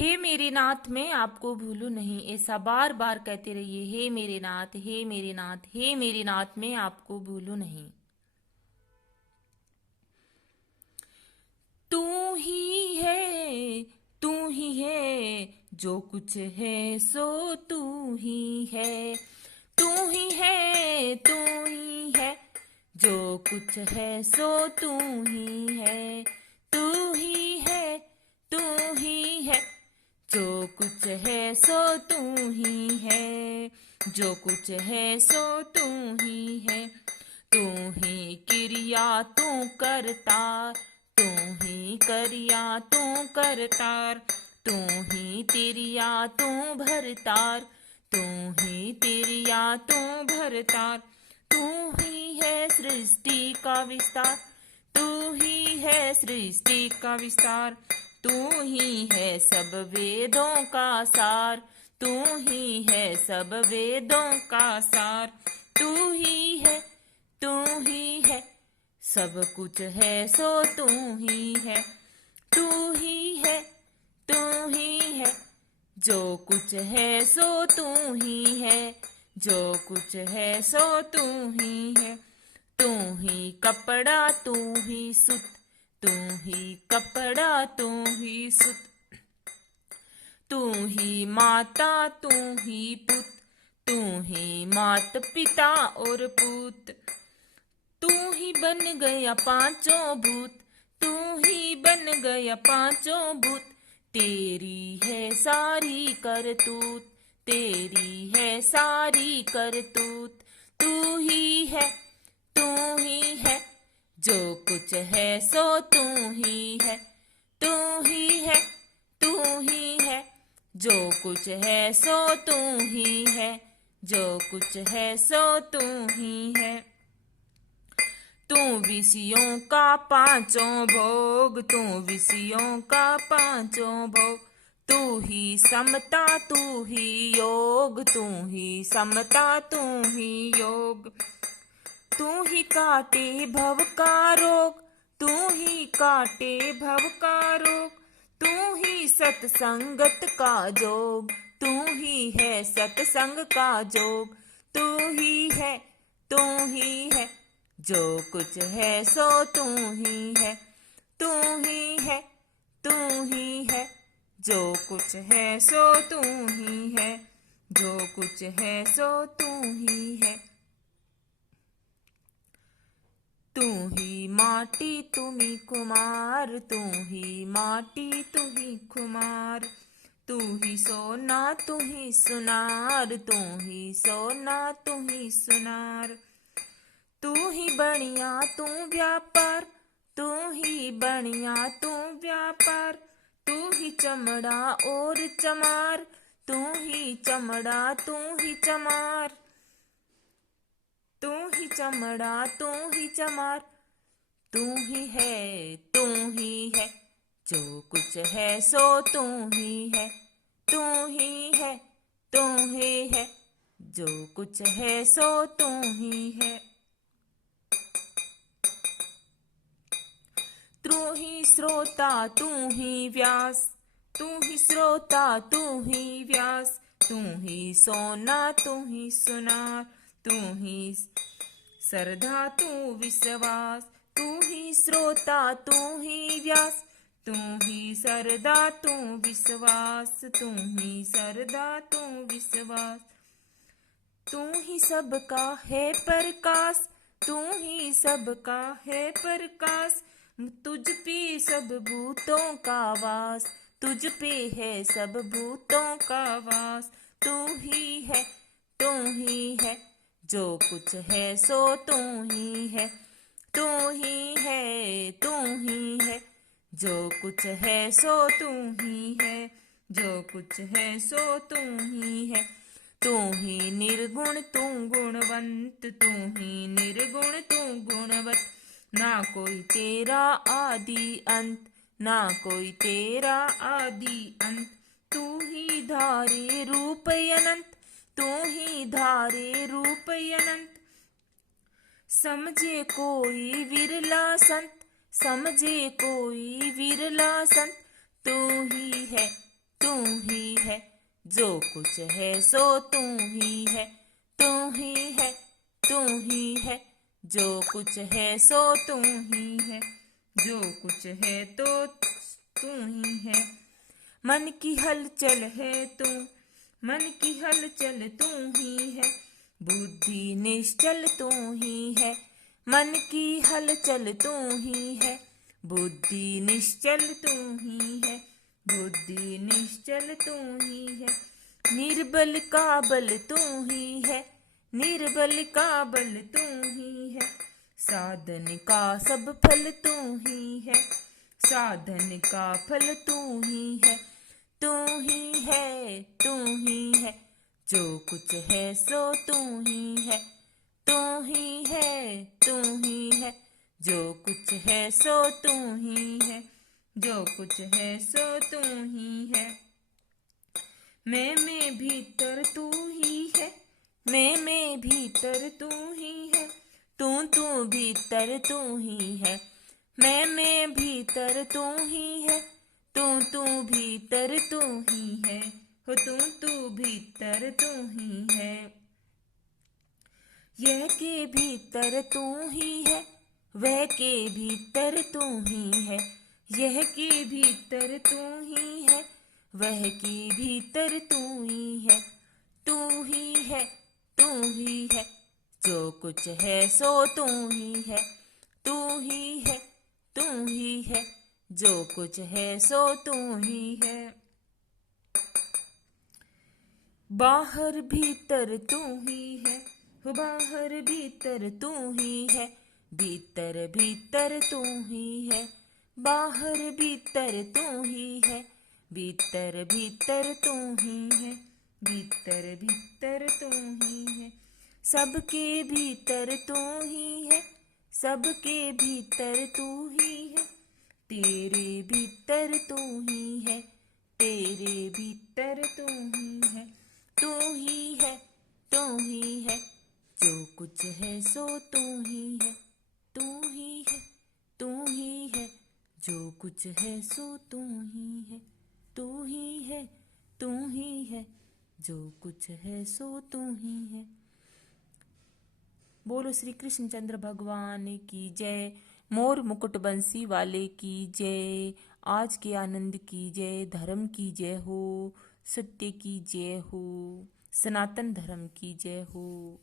हे मेरे नाथ मैं आपको भूलूं नहीं, ऐसा बार बार कहते रहिए। हे मेरे नाथ, हे मेरे नाथ, हे मेरे नाथ मैं आपको भूलूं नहीं। तू ही है, तू ही है, जो कुछ है सो तू ही है। तू ही है, तू ही है, जो कुछ है सो तू ही है। तू ही है, तू ही है, जो कुछ है सो तू ही है। जो कुछ है सो तू ही है। तू ही क्रिया तू करता, तू ही करिया तू करतार। तू ही तिरिया तू भरतार, तू ही तिरिया तू भरतार। तू ही है सृष्टि का विस्तार, तू ही है सृष्टि का विस्तार। तू ही है सब वेदों का सार, तू ही है सब वेदों का सार। तू ही है, तू ही है, सब कुछ है सो तू ही है। तू ही है, तू ही है, जो कुछ है सो तू ही है। जो कुछ है सो तू ही है। तू ही कपड़ा तू ही सुत, तू ही कपड़ा तू ही सुत। तू ही माता तू ही पुत, तू ही मात पिता और पूत। तू ही बन गया पांचों भूत, तू ही बन गया पांचों भूत। तेरी है सारी करतूत, तेरी है सारी करतूत। तू ही है, तू ही है, जो कुछ है सो तू ही है। तू ही है, तू ही है, जो कुछ है सो तू ही है। जो कुछ है सो तू ही है। तू विषयों का पांचों भोग, तू विषयों का पांचों भोग। तू ही समता तू ही योग, तू ही समता तू ही योग। तू ही काटे भव का रोग, तू ही काटे भव का रोग। तू ही सत्संगत का जोग, तू ही है सत्संग का जोग। तू ही है, तू ही है, जो कुछ है सो तू ही है। तू ही है, तू ही है, जो कुछ है सो तू ही है। जो कुछ है सो तू ही है। तू ही माटी तुम्ही कुमार, तू ही माटी तू ही कुमार। तू ही सोना तू ही सुनार, तू ही सोना तू ही सुनार। तू ही बनिया तू व्यापार, तू ही बनिया तू व्यापार। तू ही चमड़ा और चमार, तू ही चमड़ा तू ही चमार। तू ही चमड़ा तू ही चमार। तू ही है, तू ही है, जो कुछ है सो तू ही है। तू ही है, तू ही है, जो कुछ है सो तू ही है। तू ही श्रोता तू ही व्यास, तू ही श्रोता तू ही व्यास। तू ही सोना तू ही सुनार, तू ही श्रद्धा तू विश्वास। तू ही श्रोता तू ही व्यास, तू ही श्रद्धा तू विश्वास। तू ही श्रद्धा तू विश्वास। तू ही सबका है प्रकाश, तू ही सबका है प्रकाश। तुझ पे सब भूतों का वास, तुझ पे है सब भूतों का वास। तू ही है, तू ही है, जो कुछ है सो तू ही है। तू ही है, तू ही है, जो कुछ है सो तू ही है। जो कुछ है सो तू ही है। तू ही निर्गुण तू गुणवंत, तू ही निर्गुण तू गुणवंत। ना कोई तेरा आदि अंत, ना कोई तेरा आदि अंत। तू ही धारे रूप अनंत, तू ही धारे रूप अनंत। समझे कोई विरला संत, समझे कोई विरला संत। तू ही है, तू जो कुछ है सो तू ही है, तू ही है, तू ही है, जो कुछ है सो तू ही है, जो कुछ है तो तू ही है। मन की हलचल है तू, मन की हलचल तू ही है, बुद्धि निश्चल तू ही है, मन की हलचल तू ही है, बुद्धि निश्चल तू ही है, बुद्धि निश्चल तू ही है। निर्बल का बल तू ही है, निर्बल का बल तू ही है, साधन का सब फल तू ही है, साधन का फल तू ही है, तू ही है, तू ही है, जो कुछ है सो तू ही है, तू ही है, तू ही है, जो कुछ है सो तू ही है, जो कुछ है सो तू ही है। मैं भीतर तू ही है, मैं भीतर तू ही है, तू भीतर तू ही है, मैं भीतर तू ही है, तू भीतर तू ही है, हो तू भीतर तू ही है। यह के भीतर तू ही है, वह के भीतर तू ही है, यह के भीतर तू ही है, वह के भीतर तू ही है, तू ही है, तू ही है, जो कुछ है सो तू ही है, तू ही है, तू ही है, जो कुछ है सो तू ही है। बाहर भीतर तू ही है, बाहर भीतर तू ही है, भीतर भीतर तू ही है, बाहर भीतर तू ही है, भीतर भीतर तू ही है, भीतर भीतर तू ही है। सबके भीतर तू ही है, सबके भीतर तू ही है, तेरे भीतर तू ही है, तेरे भीतर तू ही है, तू ही है, तू ही है, जो कुछ है सो तू ही है, तू ही है, तू ही है, जो कुछ है सो तू ही है, तू ही है, तू ही है, जो कुछ है सो तू ही है। बोलो श्री कृष्ण चंद्र भगवान की जय, मोर मुकुट बंसी वाले की जय, आज के आनंद की जय, धर्म की जय हो, सत्य की जय हो, सनातन धर्म की जय हो।